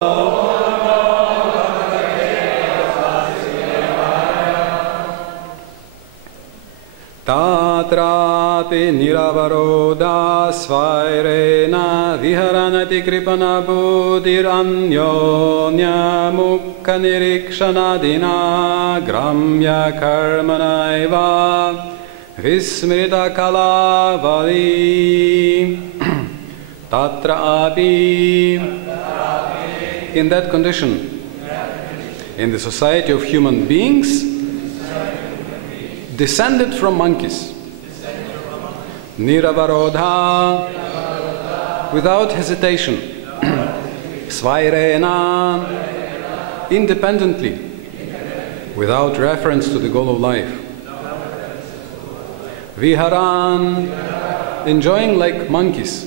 Tatrapi niravaroda svairena viharanati kripana buddhiranyonya mukha nirikshanadina gramya karmanaiva vismrita kalavali tatra api. In that condition, in the society of human beings, descended from monkeys, niravarodha, without hesitation, svairena, independently, without reference to the goal of life, viharan, enjoying like monkeys,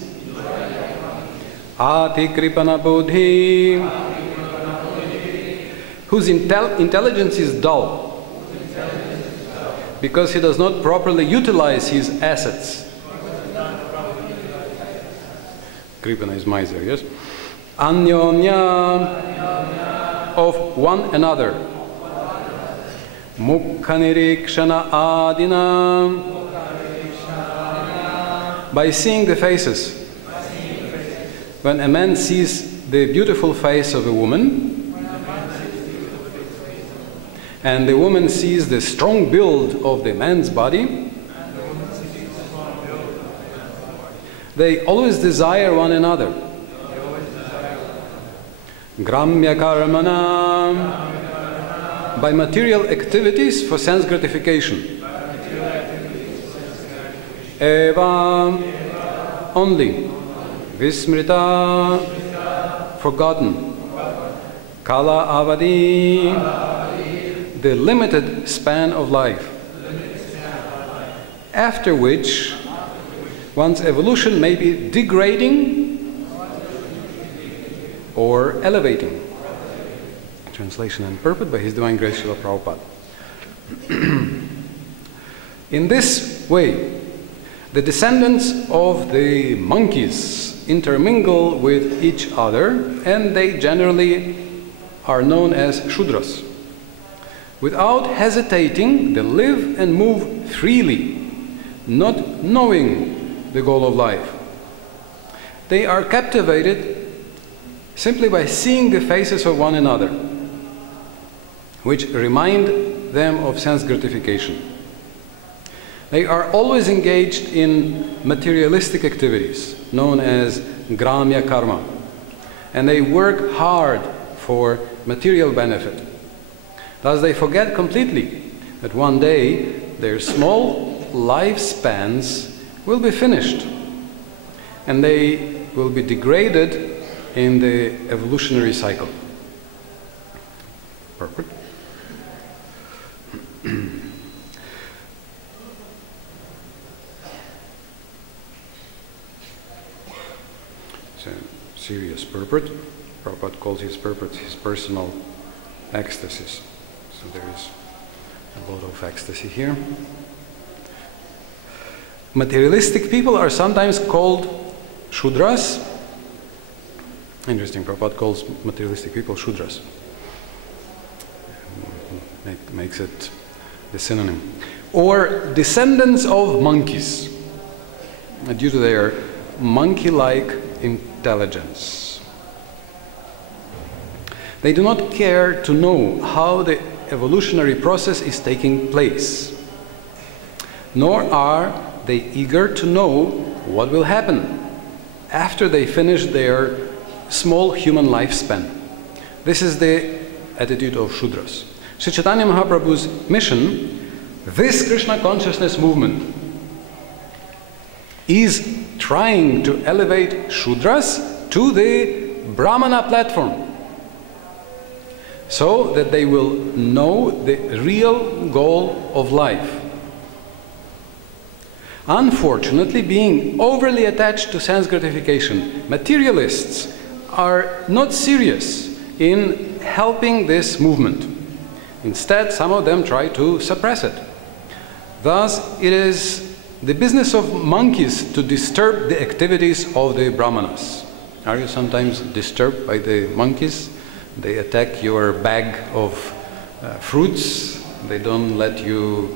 atikripana buddhi, whose intelligence is dull, because he does not properly utilize his assets. Kripana is miser, yes? Anyonya, of one another. Mukha nirikshana adina, by seeing the faces. When a man sees the beautiful face of a woman, and the woman sees the strong build of the man's body, they always desire one another. Gramya karmana, by material activities for sense gratification. Eva, only. Vismrita, forgotten. Kala avadi, the limited span of life, after which one's evolution may be degrading or elevating. Translation and purport by His Divine Grace Srila Prabhupada. In this way, the descendants of the monkeys intermingle with each other, and they generally are known as Shudras. Without hesitating, they live and move freely, not knowing the goal of life. They are captivated simply by seeing the faces of one another, which remind them of sense gratification. They are always engaged in materialistic activities, known as gramya karma, and they work hard for material benefit. Thus they forget completely that one day their small lifespans will be finished, and they will be degraded in the evolutionary cycle. Perfect. It's a serious purport. Prabhupada calls his purport his personal ecstasies. So there is a lot of ecstasy here. Materialistic people are sometimes called Shudras. Interesting, Prabhupada calls materialistic people Shudras. Makes it the synonym. Or descendants of monkeys, due to their monkey-like intelligence. They do not care to know how the evolutionary process is taking place, nor are they eager to know what will happen after they finish their small human lifespan. This is the attitude of Shudras. Sri Chaitanya Mahaprabhu's mission, this Krishna consciousness movement, is trying to elevate Shudras to the Brahmana platform, so that they will know the real goal of life. Unfortunately, being overly attached to sense gratification, materialists are not serious in helping this movement. Instead, some of them try to suppress it. Thus, it is the business of monkeys to disturb the activities of the Brahmanas. Are you sometimes disturbed by the monkeys? They attack your bag of fruits. They don't let you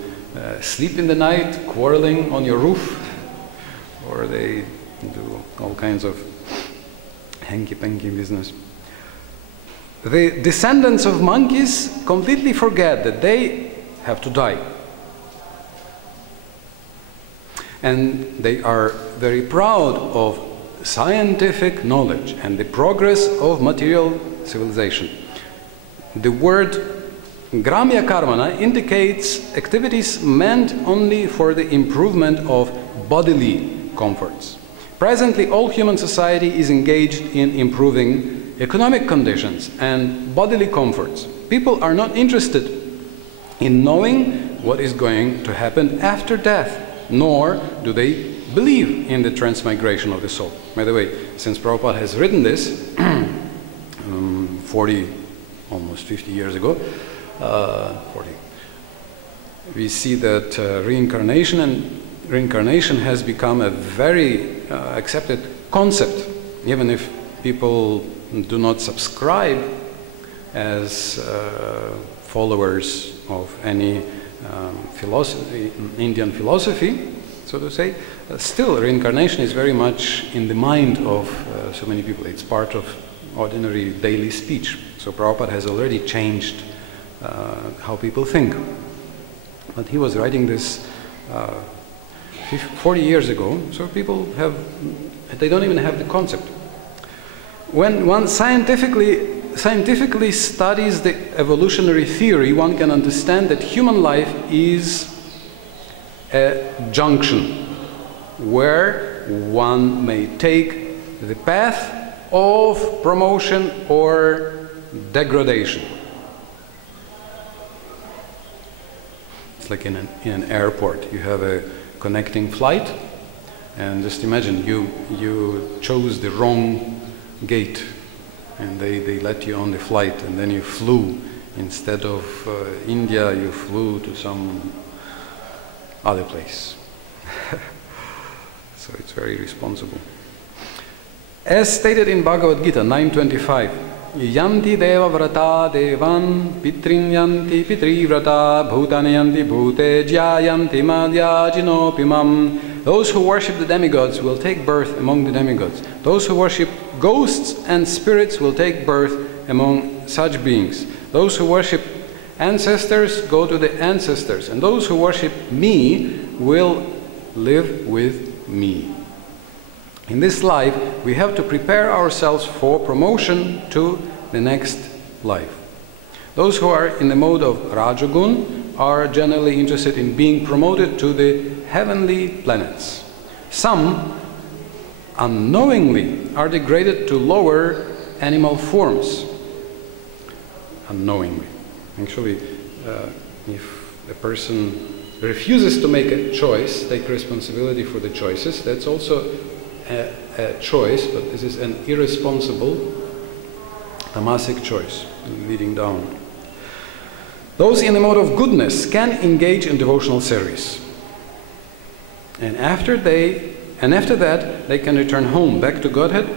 sleep in the night, quarreling on your roof. Or they do all kinds of hanky-panky business. The descendants of monkeys completely forget that they have to die. And they are very proud of scientific knowledge and the progress of material civilization. The word Gramya Karmana indicates activities meant only for the improvement of bodily comforts. Presently, all human society is engaged in improving economic conditions and bodily comforts. People are not interested in knowing what is going to happen after death, nor do they believe in the transmigration of the soul. By the way, since Prabhupada has written this almost 50 years ago, 40, we see that reincarnation has become a very accepted concept, even if people do not subscribe as followers of any philosophy, Indian philosophy, so to say. Still, reincarnation is very much in the mind of so many people. It's part of ordinary daily speech. So Prabhupada has already changed how people think. But he was writing this 40 years ago, so people they don't even have the concept. When one scientifically studies the evolutionary theory, one can understand that human life is a junction where one may take the path of promotion or degradation. It's like in an airport. You have a connecting flight, and just imagine you chose the wrong gate, and they let you on the flight, and then you flew. Instead of India, you flew to some other place. So it's very responsible. As stated in Bhagavad Gita 9:25, Yanti deva vrata devan pitrin yanti pitri vrata bhutani yanti bhute jayanti madhyajinopimam. Those who worship the demigods will take birth among the demigods. Those who worship ghosts and spirits will take birth among such beings. Those who worship ancestors go to the ancestors, and those who worship me will live with me. In this life, we have to prepare ourselves for promotion to the next life. Those who are in the mode of Rajagun are generally interested in being promoted to the heavenly planets. Some unknowingly are degraded to lower animal forms. Unknowingly. Actually, if a person refuses to make a choice, take responsibility for the choices, that's also a choice, but this is an irresponsible tamasic choice, leading down. Those in the mode of goodness can engage in devotional service. And after that, they can return home, back to Godhead.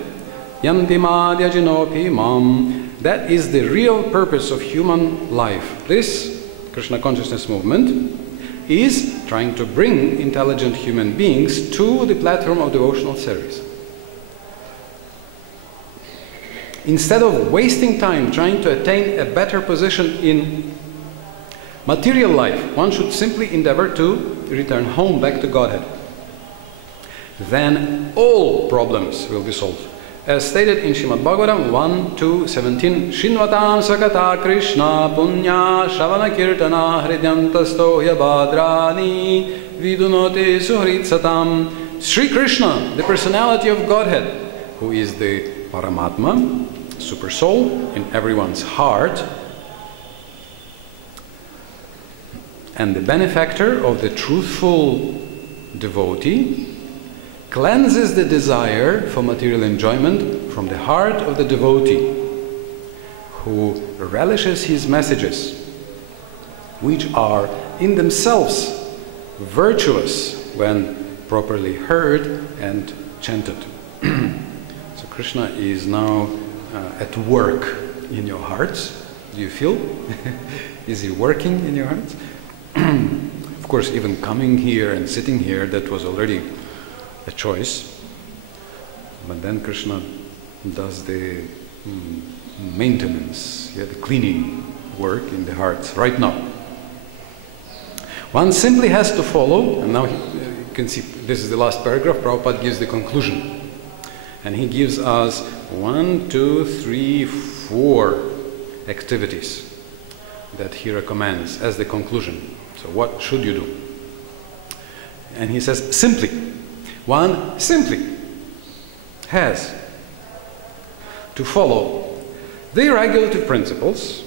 Yanti madhyajinopi mam. That is the real purpose of human life. This Krishna consciousness movement is trying to bring intelligent human beings to the platform of devotional service. Instead of wasting time trying to attain a better position in material life, one should simply endeavor to return home, back to Godhead. Then all problems will be solved. As stated in Srimad Bhagavatam 1:2-17, Shinvatam sakata Krishna punya shavana kirtana hridyantasto yabhadrani vidunoti suhrit satam. Sri Krishna, the personality of Godhead, who is the Paramatma, super soul in everyone's heart, and the benefactor of the truthful devotee, cleanses the desire for material enjoyment from the heart of the devotee, who relishes his messages, which are in themselves virtuous when properly heard and chanted. So Krishna is now at work in your hearts. Do you feel? Is he working in your hearts? Of course, even coming here and sitting here, that was already a choice. But then Krishna does the maintenance, the cleaning work in the hearts right now. One simply has to follow, and now you can see this is the last paragraph. Prabhupada gives the conclusion. And he gives us 1, 2, 3, 4 activities that he recommends as the conclusion. So what should you do? And he says simply. One simply has to follow the regulative principles.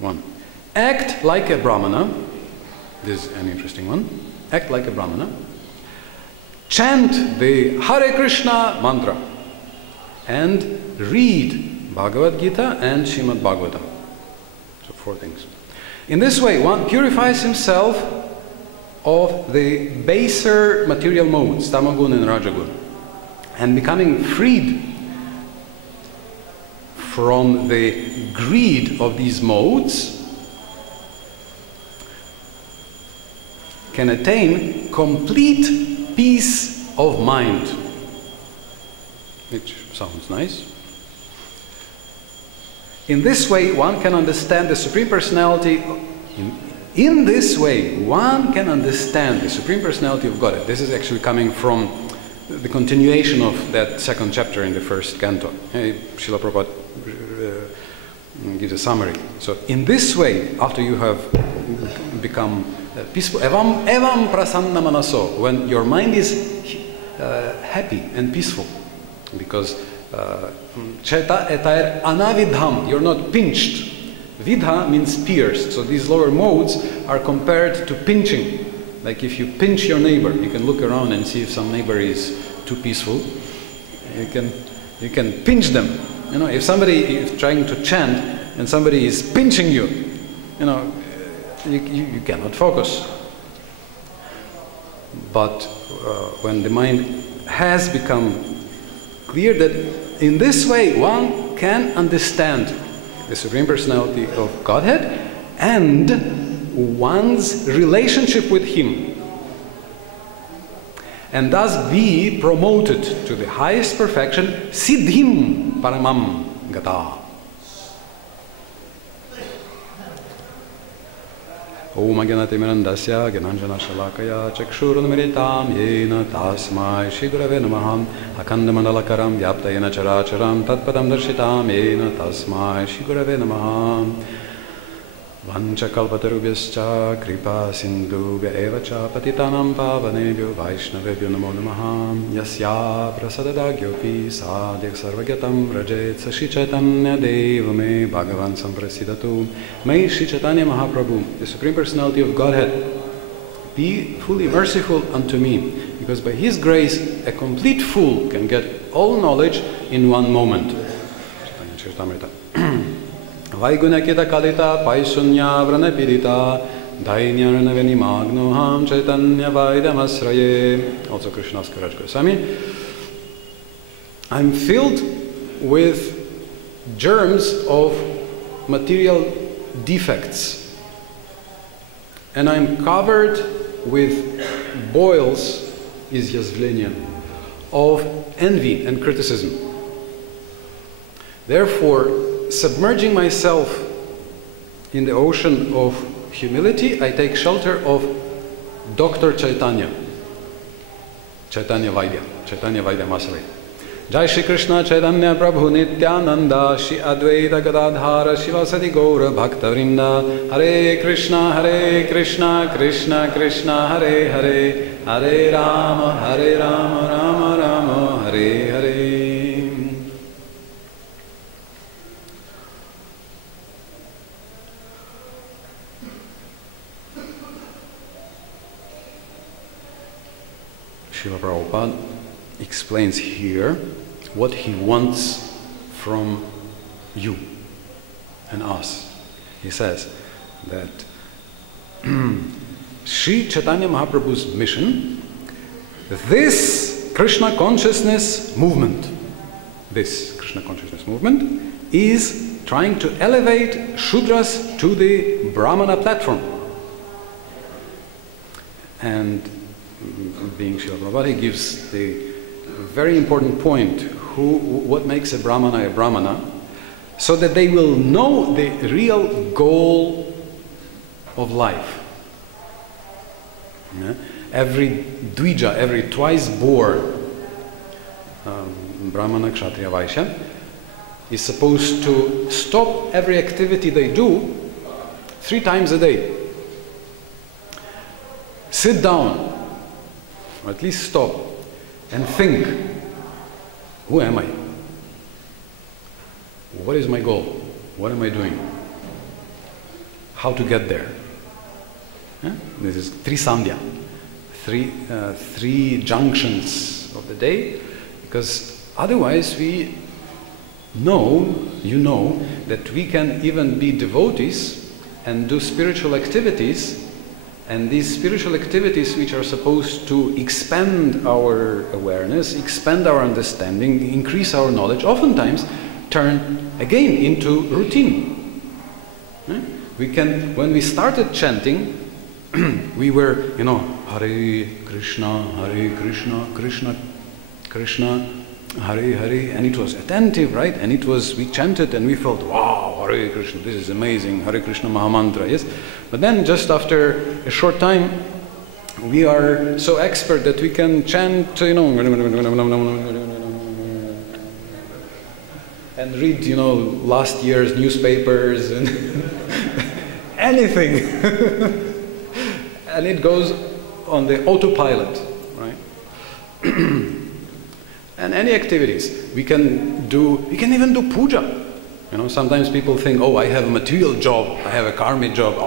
1. Act like a Brahmana. This is an interesting one. Act like a Brahmana. Chant the Hare Krishna mantra. And read Bhagavad Gita and Srimad Bhagavatam. So 4 things. In this way, one purifies himself of the baser material modes, Tamagun and Rajagun, and becoming freed from the greed of these modes, can attain complete peace of mind, which sounds nice. In this way, one can understand the Supreme Personality. In this way, one can understand the Supreme Personality of Godhead. This is actually coming from the continuation of that 2nd chapter in the 1st canto. Srila Prabhupada gives a summary. So, in this way, after you have become peaceful, evam prasanna manaso, when your mind is happy and peaceful, because cheta etair anavidham, you're not pinched. Vidha means pierced, so these lower modes are compared to pinching. Like if you pinch your neighbor, you can look around and see if some neighbor is too peaceful. You can pinch them. You know, if somebody is trying to chant and somebody is pinching you, you know, you cannot focus. But when the mind has become clear that in this way one can understand the Supreme Personality of Godhead and one's relationship with Him, and thus be promoted to the highest perfection, Siddhim Paramam Gata. Om Agyanati Mirandasya Gyananjana Shalakaya Chakshurunmiritam Yena Tasmai Shigurave Namaham Akandamandalakaram Vyaptayena Characharam Tatpadam Darshitam Yena Tasmai Shigurave Namaham Vanchakalpatarubhyascha Kripa Sindhubhya Evacha Patitanam Pavanebhyo Vaishnavebhyo Namo Namaham Yasya Prasadadagyopi Sadhyak Sarvagyatam Rajet Sashi Chaitanya Devame Bhagavan Samprasidatu. May Shri Chaitanya Mahaprabhu, the Supreme Personality of Godhead, be fully merciful unto me, because by His grace a complete fool can get all knowledge in one moment. Chaitanya Charitamrita. Vaiguna kalita paisunya vrana pirita dainyarana veni magnoham chaitanya vaidamasraye. Also Krishna's Karaj Goswami. I'm filled with germs of material defects, and I'm covered with boils, izyaзвления, of envy and criticism. Therefore, submerging myself in the ocean of humility, I take shelter of Dr. Chaitanya, Chaitanya Vaidya Masale. Jai Shri Krishna Chaitanya Prabhu Nityananda Shri Advaita Gadadhara Shivasati Gaura Bhakta Vrinda. Hare Krishna Krishna Krishna Hare Hare, Hare Rama Rama Rama Hare Hare. Srila Prabhupada explains here what he wants from you and us. He says that Sri Chaitanya Mahaprabhu's mission, this Krishna consciousness movement, is trying to elevate Shudras to the Brahmana platform. And being Srila Prabhupada, he gives the very important point, what makes a Brahmana, so that they will know the real goal of life. Yeah? Every Dvija, every twice born Brahmana, Kshatriya, Vaishya is supposed to stop every activity they do 3 times a day. Sit down, or at least stop, and think, who am I? What is my goal? What am I doing? How to get there? Yeah? This is Trisandhya, three junctions of the day, because otherwise we know, that we can even be devotees and do spiritual activities, and these spiritual activities which are supposed to expand our awareness, expand our understanding, increase our knowledge, oftentimes turn again into routine. We can, when we started chanting, we were, Hare Krishna, Krishna Krishna, Hare Hare, and it was attentive, right? And it was, we chanted and we felt, wow, Hare Krishna, this is amazing, Hare Krishna Mahamantra, yes? But then just after a short time, we are so expert that we can chant, and read, last year's newspapers and anything. And it goes on the autopilot, right? And any activities. We can even do puja. Sometimes people think, oh, I have a material job, I have a karmic job,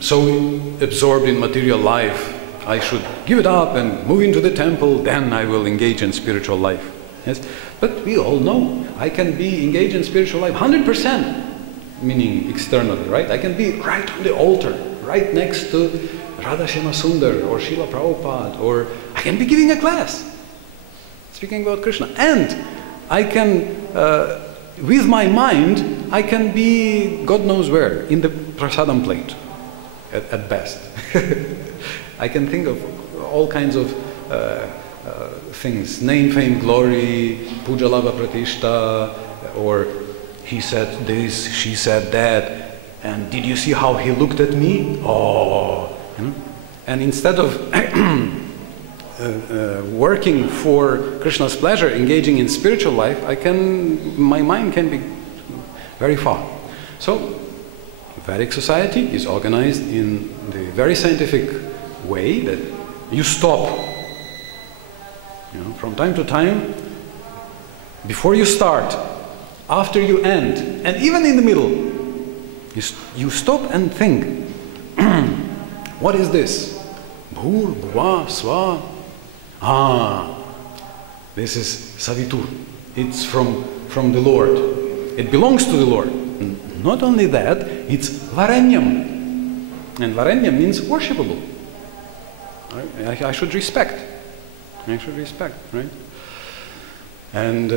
so absorbed in material life, I should give it up and move into the temple, then I will engage in spiritual life. Yes? But we all know, I can be engaged in spiritual life 100%, meaning externally, right? I can be right on the altar, right next to Radha Shema Sundar or Srila Prabhupada, or I can be giving a class, speaking about Krishna. And I can, with my mind, I can be God knows where, in the prasadam plate, at best. I can think of all kinds of things, name, fame, glory, puja, lava, pratishta, or he said this, she said that, and did you see how he looked at me? Oh, and instead of working for Krishna's pleasure, engaging in spiritual life, my mind can be very far. So, Vedic society is organized in the very scientific way that you stop. From time to time, before you start, after you end, and even in the middle, you stop and think, what is this? Bhur, Bhuva, Swa. This is Savitur. It's from the Lord. It belongs to the Lord. Not only that, it's Varanyam. And Varanyam means worshipable. I should respect. I should respect, right? And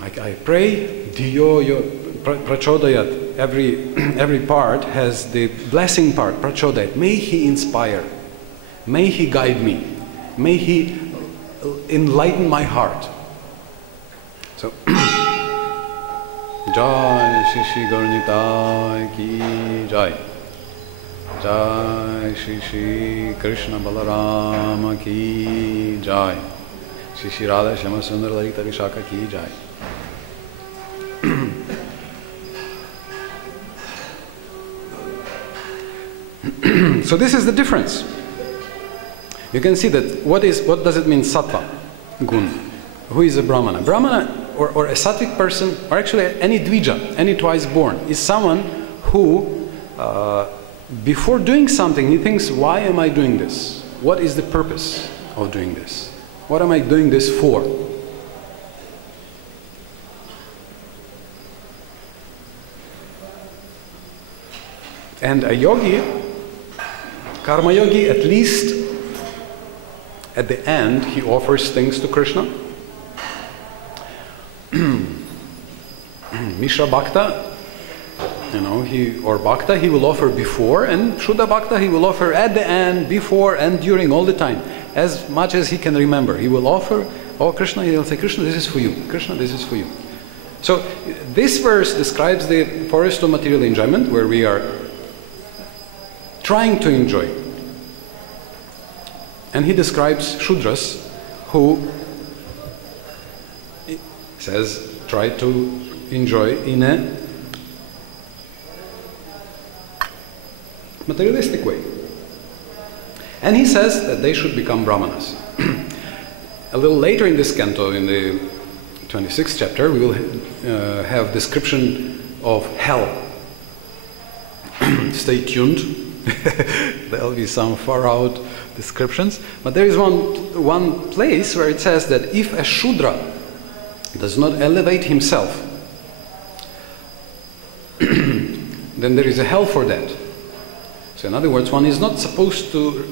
I pray, Diyo Prachodayat, every part has the blessing part, Prachodayat. May he inspire, may he guide me, may he enlighten my heart. So, Jai Shri Shri Gauranitai Ki Jai. Jai Shri Shri Krishna Balarama Ki Jai. Shri Shri Radha Shama Sundar Lalita Vishaka Ki Jai. So this is the difference. You can see that what does it mean sattva, gun? Who is a brahmana? Brahmana or a sattvic person, or actually any dvija, any twice born, is someone who before doing something he thinks, why am I doing this? What is the purpose of doing this? What am I doing this for? And a yogi, karma yogi, at least at the end he offers things to Krishna. Mishra Bhakta, or Bhakta, he will offer before, and Shuddha Bhakta, he will offer at the end, before, and during, all the time, as much as he can remember. He will offer, oh Krishna, he will say, Krishna, this is for you. Krishna, this is for you. So this verse describes the forest of material enjoyment, where we are trying to enjoy. And he describes Shudras, who, says, try to enjoy in a materialistic way. And he says that they should become brahmanas. A little later in this canto, in the 26th chapter, we will have description of hell. Stay tuned. There will be some far out descriptions. But there is one place where it says that if a Shudra does not elevate himself, then there is a hell for that. So in other words, one is not supposed to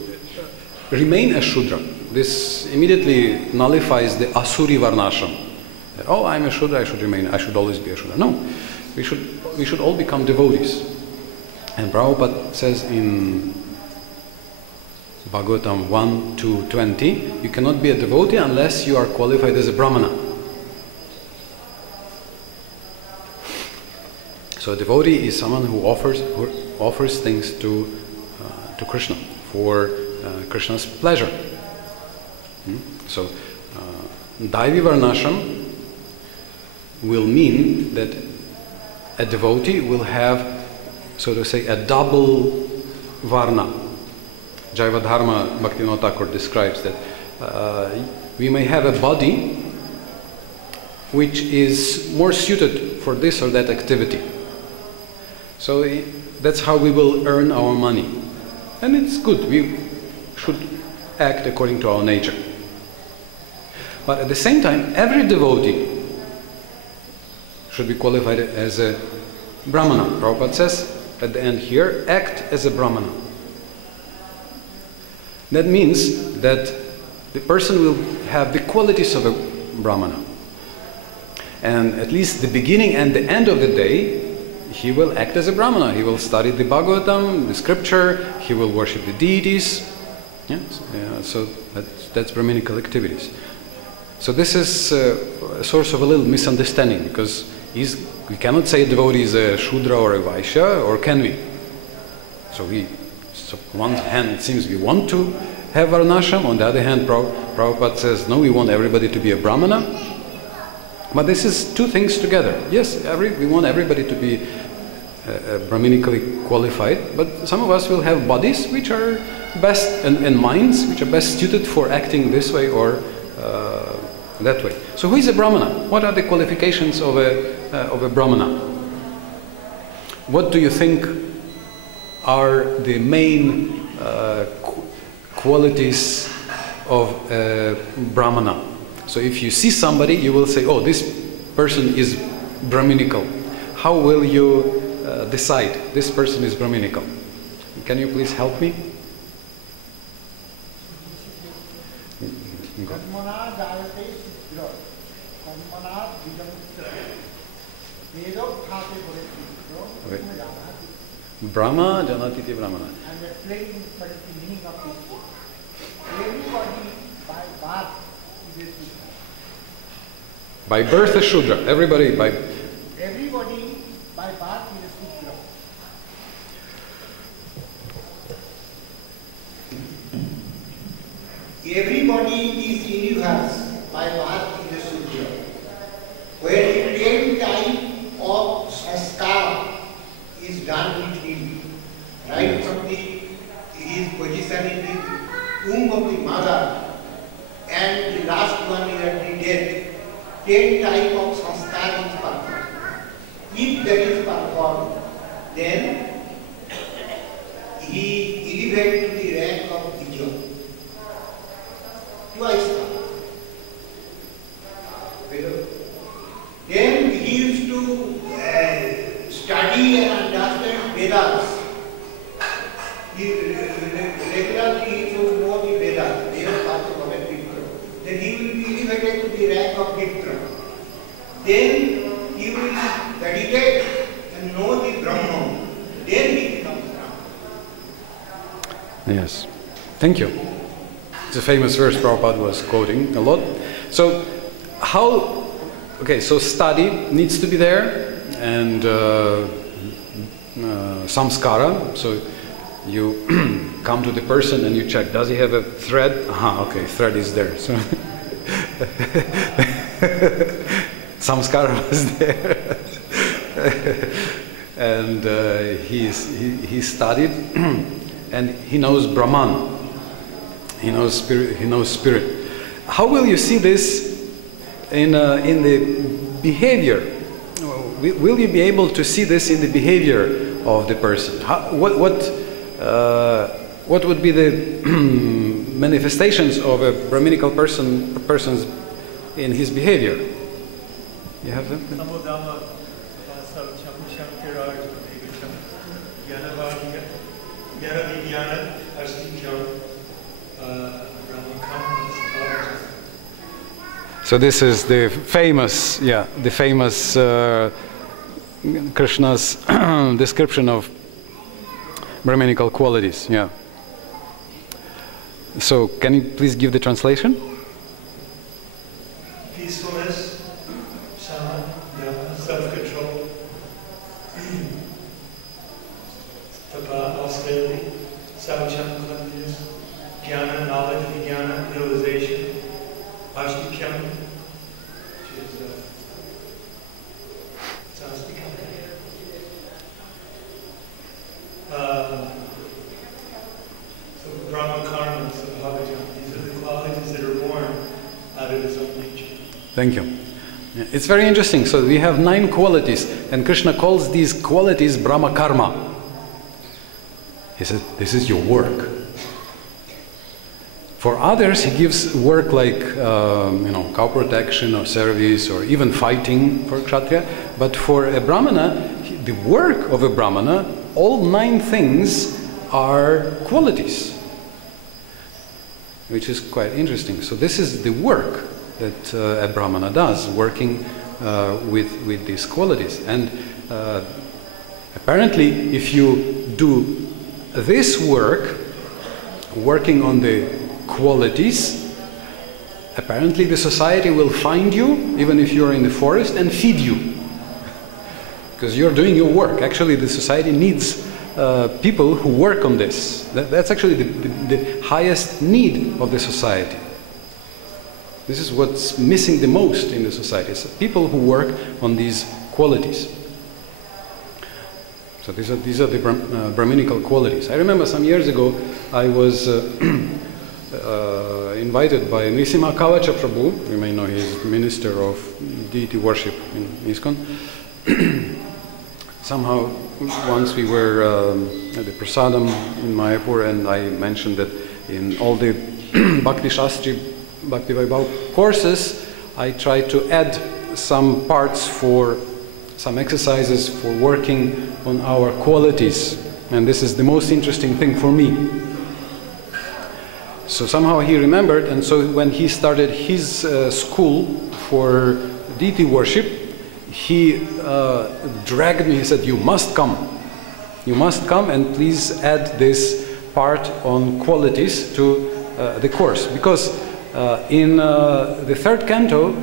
remain a Shudra. This immediately nullifies the Asuri Varnashram. Oh, I'm a Shudra, I should always be a Shudra. No, we should all become devotees. And Prabhupada says in Bhagavatam 1:2:20, you cannot be a devotee unless you are qualified as a Brahmana. So a devotee is someone who offers things to Krishna for Krishna's pleasure. So Daivi Varnashram will mean that a devotee will have, so to say, a double varna. Jaivadharma Bhaktivinoda Thakur describes that we may have a body which is more suited for this or that activity. So that's how we will earn our money. And it's good, we should act according to our nature. But at the same time, every devotee should be qualified as a Brahmana. Prabhupada says at the end here, act as a Brahmana. That means that the person will have the qualities of a Brahmana. And at least the beginning and the end of the day, he will act as a Brahmana. He will study the Bhagavatam, the scripture, he will worship the deities. Yes? So that's Brahminical activities. So this is a source of a little misunderstanding, because we cannot say a devotee is a Shudra or a Vaishya, or can we? So on one hand it seems we want to have Varnashram, on the other hand Prabhupada says no, we want everybody to be a Brahmana. But this is two things together. Yes, we want everybody to be Brahminically qualified, but some of us will have bodies which are best, and minds which are best suited for acting this way or that way. So who is a Brahmana? What are the qualifications of a Brahmana? What do you think are the main qualities of a Brahmana? So if you see somebody, you will say, oh, this person is Brahminical. How will you decide this person is Brahminical? Can you please help me? Okay. Brahma Janatiti Brahmana. I'm explaining the meaning of this. Everybody by birth is a Shudra. By birth a Shudra. Everybody by birth is a Shudra. Everybody is universe by birth is a Shudra. Where the same type of sanskar is done with him, right from his position in the womb of the mother, and the last one is at the death. 10 type of sanskar is performed. If that is performed, then he elevates to the rank of Vijay. Twice. Then he used to study and understand Vedas. Regularly he should know the Vedas. They are part of it. take to the rank of Vipra. Then he will meditate and know the Brahman. Then he becomes Brahman. Yes. Thank you. It's a famous verse Prabhupada was quoting a lot. So, so study needs to be there, and samskara. So you come to the person and you check, does he have a thread? Okay, thread is there. So samskara was there. And he studied, and he knows Brahman. He knows spirit. How will you see this in the behavior? Will you be able to see this in the behavior of the person? What would be the manifestations of a Brahminical person's in his behavior? You have them? So this is the famous, Krishna's description of Brahminical qualities. Yeah. So can you please give the translation? Peacefulness, self-control, tapa, austerity, saucham, cleanliness, jnana, knowledge, vijnana, realization, ashtikyam, which is sastikam. So Brahma karma, so bhavajan, these are the qualities that are born out of his own nature. Thank you. Yeah, it's very interesting. So we have 9 qualities, and Krishna calls these qualities Brahma karma. He said, this is your work. For others, he gives work like, cow protection or service or even fighting for Kshatriya. But for a Brahmana, the work of a Brahmana, all 9 things are qualities, which is quite interesting. So this is the work that a Brahmana does, working with these qualities. And apparently, if you do this work, working on the qualities, apparently the society will find you, even if you're in the forest, and feed you. Because you're doing your work. Actually, the society needs people who work on this. That's actually the highest need of the society. This is what's missing the most in the society. So people who work on these qualities. So these are the Brahminical qualities. I remember some years ago I was invited by Nrisimha Kavacha Prabhu. You may know he's minister of deity worship in ISKCON. Somehow, once we were at the Prasadam in Mayapur, and I mentioned that in all the Bhakti Shastri, Bhakti Vaibhav courses, I try to add some parts for some exercises for working on our qualities. And this is the most interesting thing for me. So somehow he remembered, and so when he started his school for deity worship, he dragged me. He said, you must come and please add this part on qualities to the course. Because in the 3rd canto,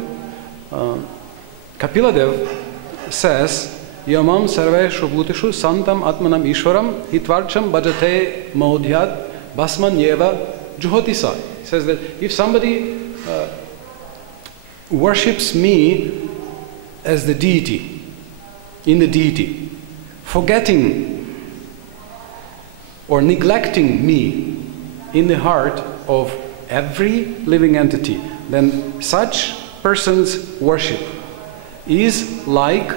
Kapiladev says, Yamam sarveshu bhutishu santam atmanam ishvaram hitvarcham bhajate maudhyat basman yeva juhotisa. He says that if somebody worships me as the deity, in the deity, forgetting or neglecting me in the heart of every living entity, then such person's worship is like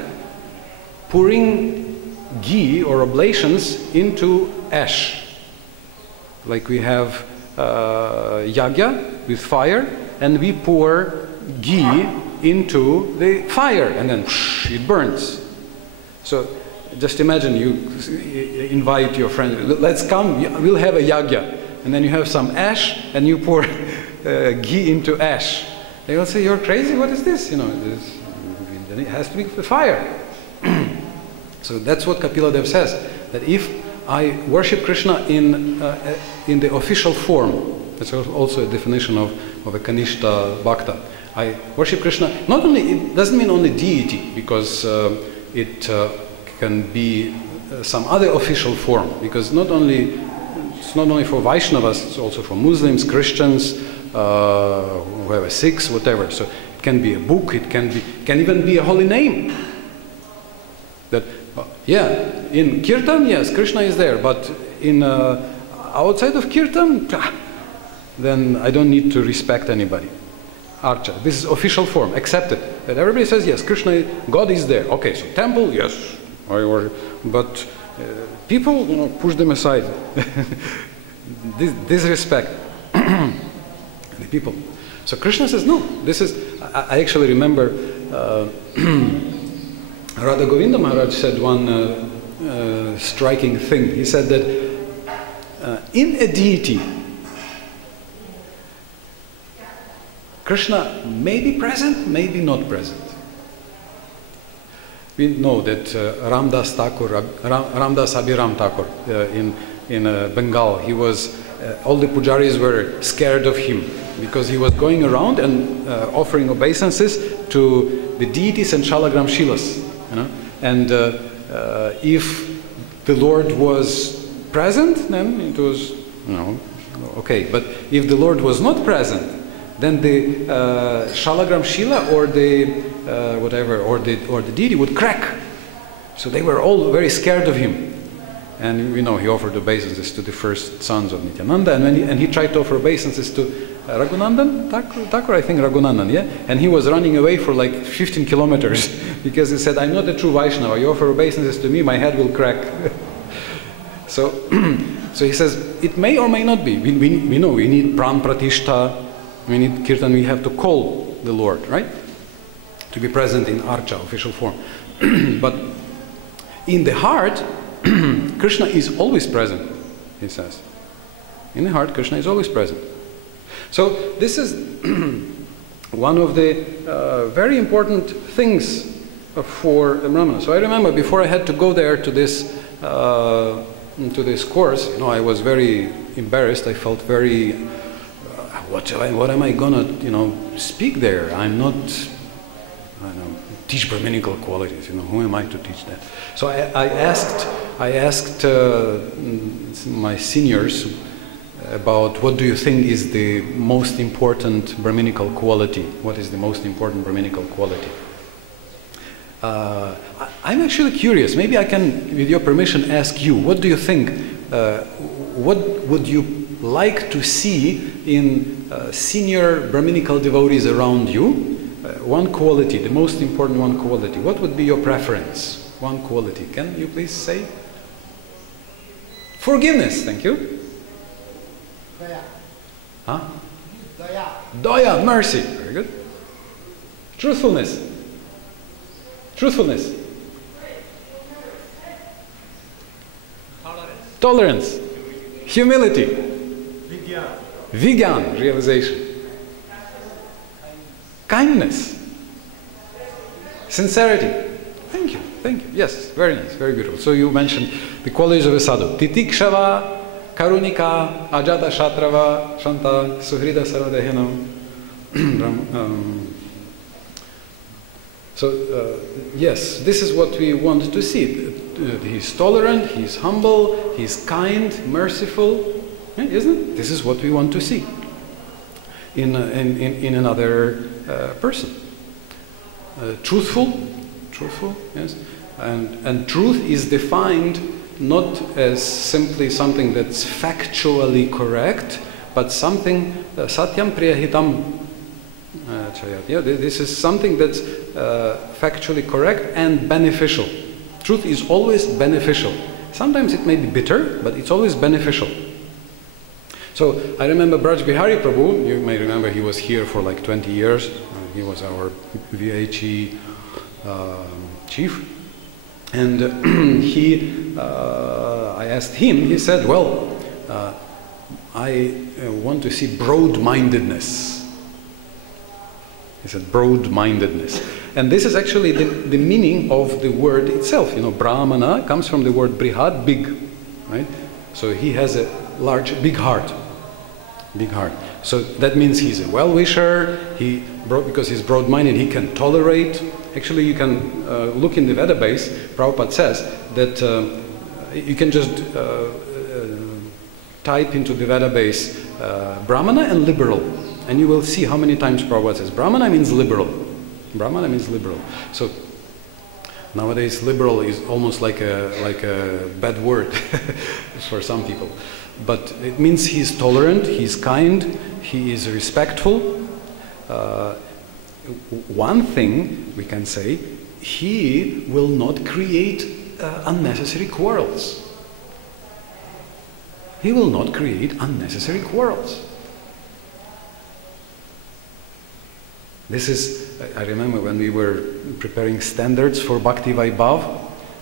pouring ghee or oblations into ash. Like we have yagya with fire, and we pour ghee into the fire, and then it burns. So just imagine you invite your friend, let's come, we'll have a yagya, and then you have some ash and you pour ghee into ash. They will say, "You're crazy. What is this? It has to be fire." So that's what Kapila Dev says. That if I worship Krishna in the official form, that's also a definition of a Kanishta Bhakta. I worship Krishna. Not only, it doesn't mean only deity, because it can be some other official form. Because it's not only for Vaishnavas, it's also for Muslims, Christians, whoever, Sikhs, whatever. So it can be a book. It can even be a holy name. That in Kirtan, yes, Krishna is there, but in outside of Kirtan, then I don't need to respect anybody. Archa, this is official form, accepted. That everybody says, yes, Krishna, God is there. Okay, so temple, yes, but people, push them aside. Disrespect the people. So Krishna says, no, this is, I actually remember Radha Govinda Maharaj said one striking thing. He said that in a deity, Krishna may be present, may be not present. We know that Ramdas Abhiram Thakur in Bengal, he was, all the pujaris were scared of him because he was going around and offering obeisances to the deities and Shalagram Shilas. And if the Lord was present, then it was okay. But if the Lord was not present, then the Shalagram Shila or the whatever or the deity would crack. So they were all very scared of him. And he offered obeisances to the first sons of Nityananda, and he tried to offer obeisances to Raghunandan Thakur, I think Raghunandan, yeah. And he was running away for like 15 kilometers because he said, "I'm not a true Vaishnava. You offer obeisances to me, my head will crack." So he says it may or may not be. We know we need pran pratishta, we need kirtan. We have to call the Lord, right, to be present in archa, official form. But in the heart, Krishna is always present, he says. In the heart, Krishna is always present. So this is one of the very important things for a Brahmana. So I remember before I had to go there to this course, I was very embarrassed. I felt very, what am I gonna, speak there? I'm not, teach Brahminical qualities. Who am I to teach that? So I asked my seniors about what do you think is the most important Brahminical quality? What is the most important Brahminical quality? I'm actually curious. Maybe I can, with your permission, ask you. What do you think? What would you like to see in senior Brahminical devotees around you? One quality, the most important one quality. What would be your preference? One quality. Can you please say? Forgiveness. Thank you. Daya. Huh? Daya. Daya, mercy. Very good. Truthfulness. Truthfulness. Tolerance. Humility. Vigyan, realization. Kindness. Sincerity. Thank you. Thank you. Yes, very nice, very beautiful. So you mentioned the qualities of a sadhu. Titikshava, Karunika, Ajata Shatrava, Shanta, Suhrida Sarvadehinam. Yes, this is what we want to see. He's tolerant, he's humble, he's kind, merciful. Isn't it? This is what we want to see in another person. Truthful, yes. And truth is defined not as simply something that's factually correct, but something satyam priyahitam. This is something that's factually correct and beneficial. Truth is always beneficial. Sometimes it may be bitter, but it's always beneficial. So I remember Braj Bihari Prabhu. You may remember he was here for like 20 years. He was our VHE chief. And I asked him, he said, well, I want to see broad-mindedness. He said broad-mindedness. And this is actually the meaning of the word itself. You know, Brahmana comes from the word brihad, big, right? So he has a large, big heart. Big heart. So that means he's a well-wisher, because he's broad-minded, he can tolerate. Actually, you can look in the Veda base, Prabhupada says that you can just type into the Veda base Brahmana and liberal, and you will see how many times Prabhupada says Brahmana means liberal. Brahmana means liberal. So nowadays liberal is almost like a bad word for some people. But it means he's tolerant, he's kind, he is respectful. One thing we can say, he will not create unnecessary quarrels. He will not create unnecessary quarrels. This is, I remember when we were preparing standards for Bhakti Vaibhav,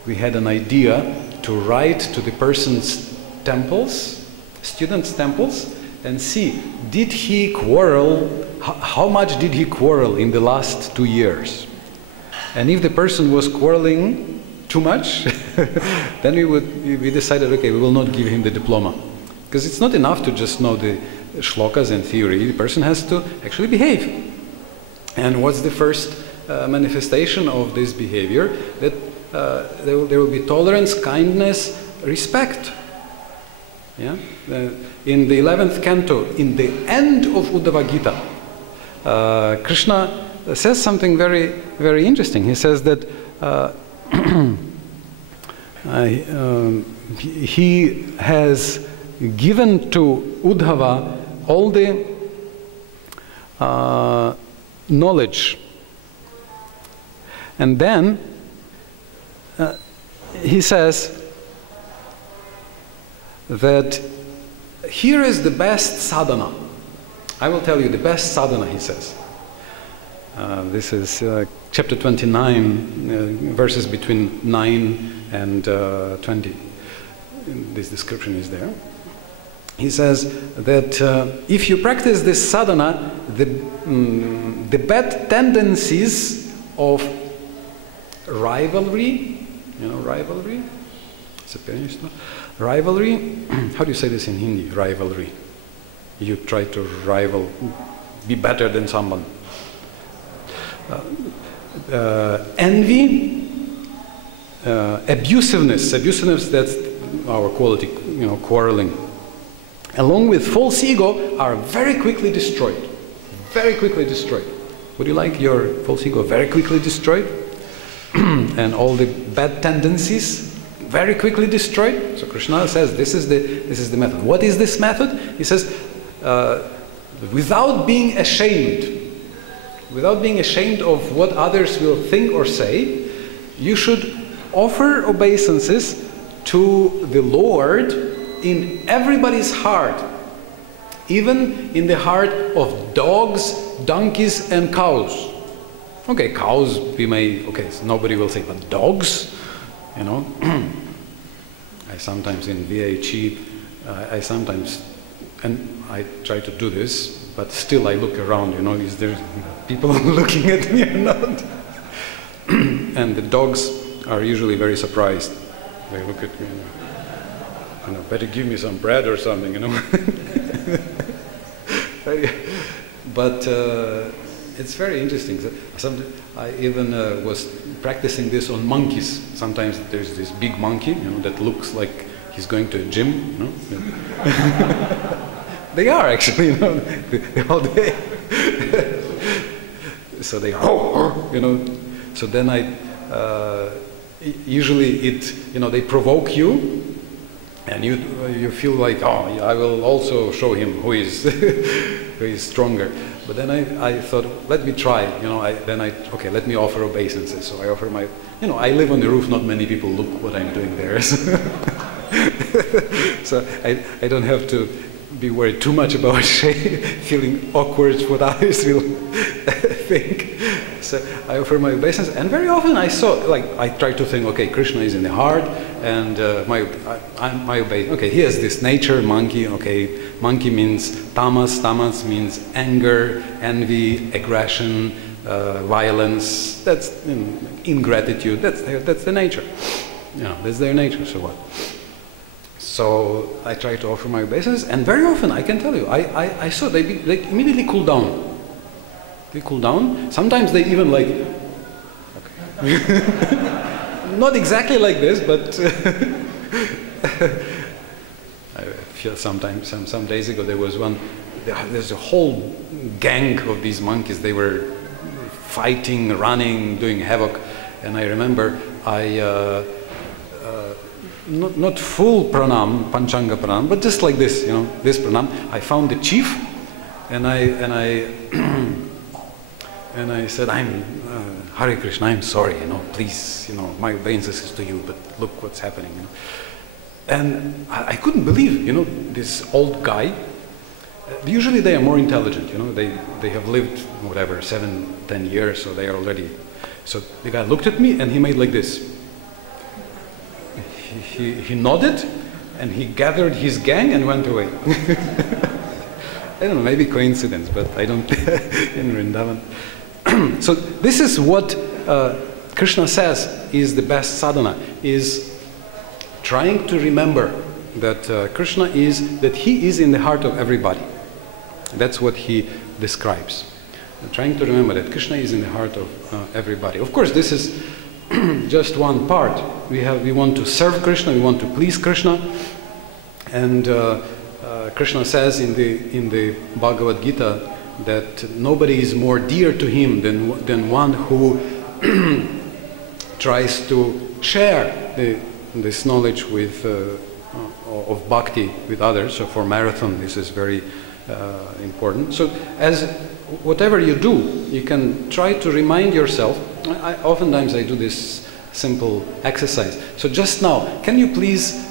we had an idea to write to the person's temples, students' temples, and see, did he quarrel, how much did he quarrel in the last 2 years? And if the person was quarreling too much, then we decided, okay, we will not give him the diploma. Because it's not enough to just know the shlokas and theory, the person has to actually behave. And what's the first manifestation of this behavior? That there will be tolerance, kindness, respect. Yeah? In the 11th canto, in the end of Uddhava Gita, Krishna says something very, very interesting. He says that he has given to Uddhava all the knowledge. And then he says that here is the best sadhana. I will tell you the best sadhana, he says. This is chapter 29, verses between 9 and 20. This description is there. He says that if you practice this sadhana, the bad tendencies of rivalry, you know, rivalry? Rivalry, how do you say this in Hindi? Rivalry. You try to rival, be better than someone. Envy, abusiveness, that's our quality, you know, quarreling, along with false ego, are very quickly destroyed. Very quickly destroyed. Would you like your false ego very quickly destroyed? And all the bad tendencies very quickly destroyed? So Krishna says this is the method. What is this method? He says, without being ashamed of what others will think or say, you should offer obeisances to the Lord in everybody's heart, even in the heart of dogs, donkeys, and cows. Okay, cows we may, okay, so nobody will say, but dogs, you know. I sometimes in VHE, I sometimes, and I try to do this, but still I look around, you know, is there people looking at me or not? And the dogs are usually very surprised. They look at me and, you know, better give me some bread or something, you know. But it's very interesting. I even was practicing this on monkeys. Sometimes there's this big monkey, you know, that looks like he's going to a gym, you know. They are actually, you know, the whole day. So they are, you know. So then usually you know, they provoke you, and you feel like, oh, I will also show him who is stronger. But then I thought, let me try, you know. Okay, let me offer obeisances. So I offer my, you know, I live on the roof. Not many people look what I'm doing there. So I don't have to be worried too much about feeling awkward what others will think. So I offer my obeisance, and very often I saw, like, I try to think, okay, Krishna is in the heart, and my obeisance. Okay, he has this nature, monkey. Okay, monkey means tamas. Tamas means anger, envy, aggression, violence, that's ingratitude, that's the nature. That's their nature, so what? So I try to offer my obeisance, and very often, I can tell you, I saw they immediately cool down. They cool down. Sometimes they even like, okay. Not exactly like this, but I feel sometimes, some days ago, there was there's a whole gang of these monkeys. They were fighting, running, doing havoc, and I remember not full pranam, panchanga pranam, but just like this, this pranam. I found the chief, and I said, "I'm Hare Krishna. I'm sorry, please, my obeisances to you, but look what's happening." And I couldn't believe, this old guy. Usually they are more intelligent, they have lived whatever 7-10 years, so they are already. So the guy looked at me and he made like this. He nodded and he gathered his gang and went away. I don't know, maybe coincidence, but I don't in Vrindavan. So this is what Krishna says is the best sadhana, is trying to remember that Krishna is, that he is in the heart of everybody. That's what he describes. Trying to remember that Krishna is in the heart of everybody. Of course, this is just one part. We want to serve Krishna, we want to please Krishna, and Krishna says in the Bhagavad Gita that nobody is more dear to him than one who tries to share this knowledge with of bhakti with others. So for marathon, this is very important. So as whatever you do, you can try to remind yourself. Oftentimes I do this simple exercise. So just now, can you please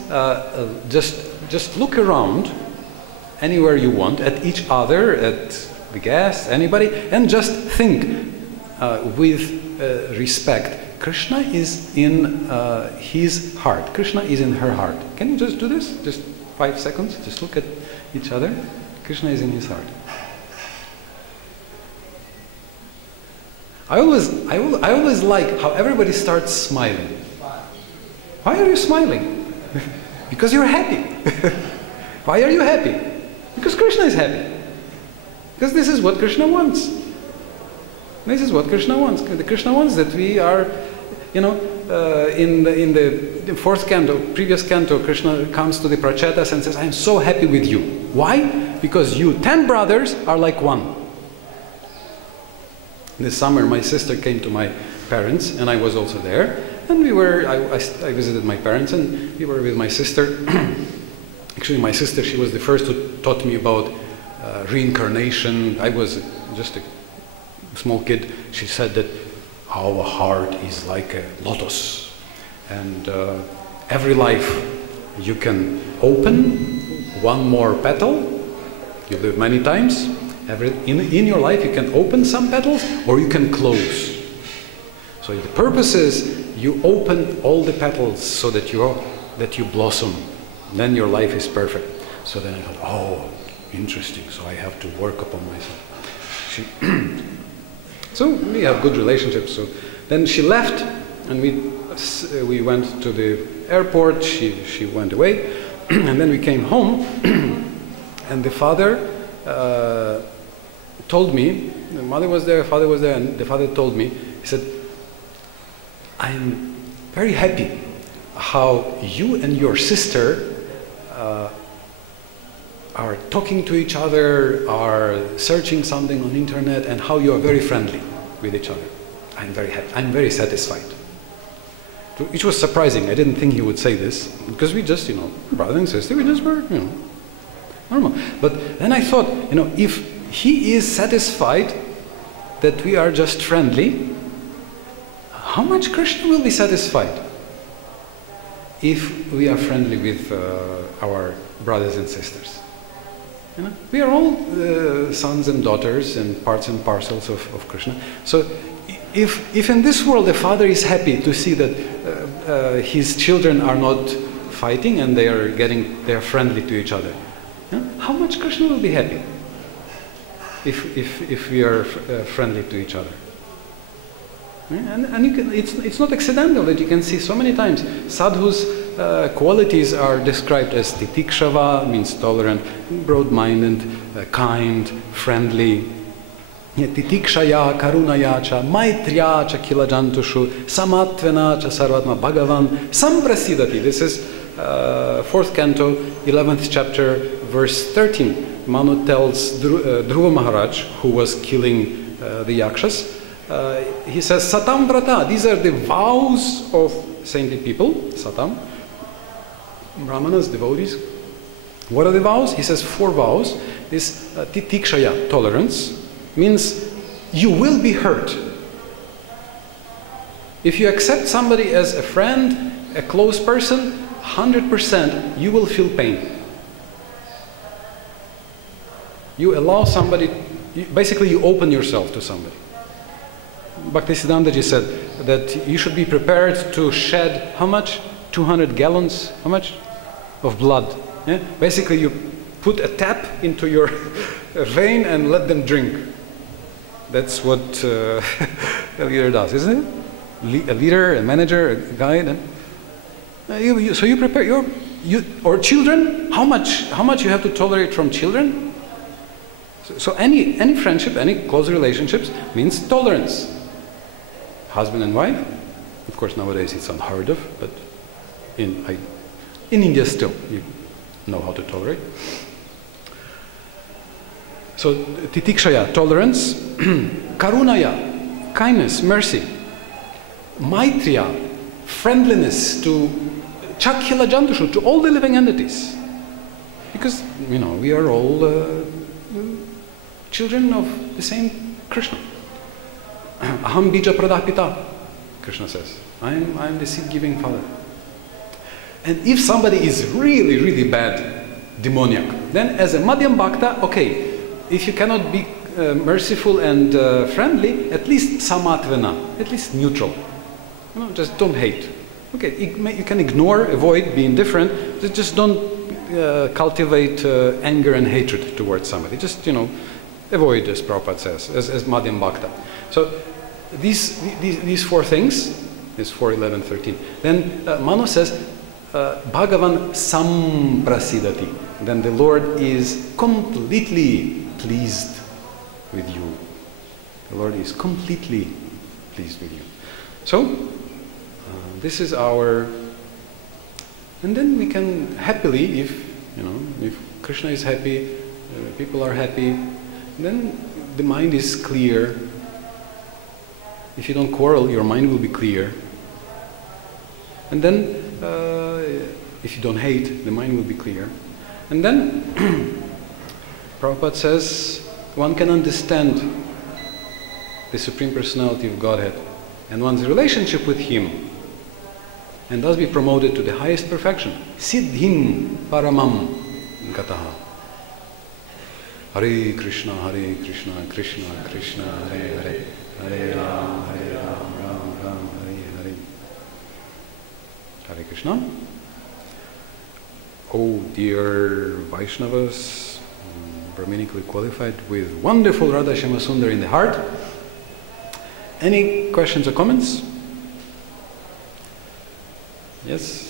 just look around anywhere you want, at each other, at the guests, anybody, and just think with respect. Krishna is in his heart. Krishna is in her heart. Can you just do this? Just 5 seconds. Just look at each other. Krishna is in his heart. I always like how everybody starts smiling. Why are you smiling? Because you're happy. Why are you happy? Because Krishna is happy. Because this is what Krishna wants. This is what Krishna wants. Krishna wants that we are, in the fourth canto, previous canto, Krishna comes to the Prachetas and says, "I am so happy with you." Why? Because you 10 brothers are like one. This summer, my sister came to my parents, and I was also there. And I visited my parents, and we were with my sister. Actually, my sister, she was the first who taught me about reincarnation. I was just a small kid. She said that our heart is like a lotus, and every life you can open one more petal. You live many times. In your life you can open some petals or you can close. So the purpose is you open all the petals so that you blossom. Then your life is perfect. So then I thought, oh, interesting. So I have to work upon myself. So we have good relationships. So then she left, and we went to the airport. She went away, and then we came home, and the father told me, the mother was there, father was there, and the father told me, he said, "I'm very happy how you and your sister are talking to each other, are searching something on the internet, and how you are very friendly with each other. I'm very happy. I'm very satisfied." Which was surprising. I didn't think he would say this, because we just, brother and sister, we just were, normal. But then I thought, if he is satisfied that we are just friendly, how much Krishna will be satisfied if we are friendly with our brothers and sisters? We are all sons and daughters and parts and parcels of Krishna. So if in this world the father is happy to see that his children are not fighting and they are friendly to each other, how much Krishna will be happy if we are friendly to each other? And you can, it's not accidental that you can see so many times sadhus' qualities are described as titikshava, means tolerant, broad-minded, kind, friendly. Titikshaya, karunaya cha, maitriya cha kilajantushu, samatvena cha sarvatma bhagavan, samprasidati. This is 4th canto, 11th chapter, verse 13. Manu tells Dhruva Maharaj, who was killing the yakshas, he says, Satam Vrata, these are the vows of saintly people, Satam, Brahmanas, devotees. What are the vows? He says 4 vows. This titikshaya, tolerance, means you will be hurt. If you accept somebody as a friend, a close person, 100% you will feel pain. You allow somebody, basically you open yourself to somebody. Bhaktisiddhantaji said that you should be prepared to shed how much? 200 gallons, how much? Of blood. Yeah? Basically you put a tap into your vein and let them drink. That's what a leader does, isn't it? A leader, a manager, a guide. So you prepare or children. How much you have to tolerate from children? So any friendship, any close relationships means tolerance. Husband and wife, of course nowadays it's unheard of, but in India still you know how to tolerate. So titikshaya, tolerance, karunaya, kindness, mercy, maitriya, friendliness to chakhila jantushu, to all the living entities, because we are all children of the same Krishna. Aham bija pradapita, Krishna says. I'm the seed-giving father. And if somebody is really, really bad, demoniac, then as a Madhyam Bhakta, okay, if you cannot be merciful and friendly, at least samatvena, at least neutral. Just don't hate. Okay, you can ignore, avoid, be indifferent, just don't cultivate anger and hatred towards somebody. Just, avoid, as Prabhupada says, as Madhyam Bhakta. So these 4 things, is 4, 11, 13. Then Manu says, Bhagavan samprasidati. Then the Lord is completely pleased with you. The Lord is completely pleased with you. So, this is our... And then we can happily, if Krishna is happy, people are happy, then the mind is clear. If you don't quarrel, your mind will be clear. And then, if you don't hate, the mind will be clear. And then, Prabhupada says, one can understand the Supreme Personality of Godhead and one's relationship with Him, and thus be promoted to the highest perfection. Siddhim paramam gataha. Hare Krishna, Krishna Krishna, Hare Hare, Hare Ram, Ram Ram, Hare Hare. Hare Krishna. Oh dear Vaishnavas, Brahminically qualified with wonderful Radha Shama Sundar in the heart. Any questions or comments? Yes?